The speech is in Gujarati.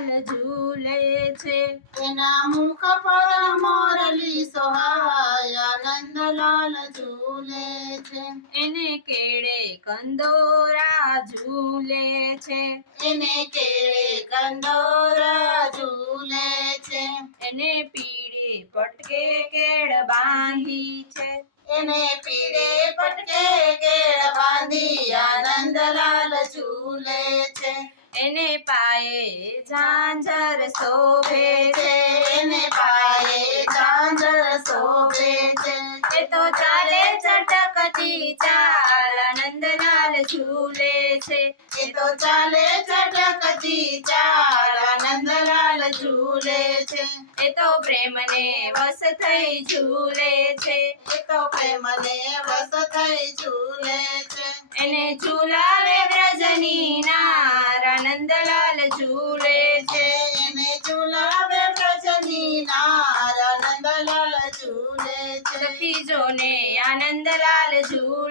આનંદલાલ ઝૂલે છે. એના મુખ પર મોરલી સોહાય આનંદલાલ ઝૂલે છે. એને કેળે કંદોરા ઝૂલે છે. એને કેળે કંદોરા ઝૂલે છે. એને પીળે પટકે કેળ બાંધી છે. એને પીળે પટકે કેળ બાંધી આનંદલાલ ઝૂલે છે. એને પાયે ઝાંઝર શોભે છે. એને પાયે ઝાંઝર શોભે છે. એ તો ચાલે ચટકતી ચાલ આનંદલાલ ઝૂલે છે. એ તો ચાલે ચટકતી ચાલ આનંદલાલ ઝૂલે છે. એ તો પ્રેમને વશ થઈ ઝૂલે છે. એ તો પ્રેમને વશ થઈ ઝૂલે છે. એને ઝૂલાવે વ્રજની નાર આનંદલાલ ઝૂલે છે. એને ઝૂલાવે વ્રજની નાર આનંદલાલ ઝૂલે છે. સખી જોને આનંદલાલ ઝૂલે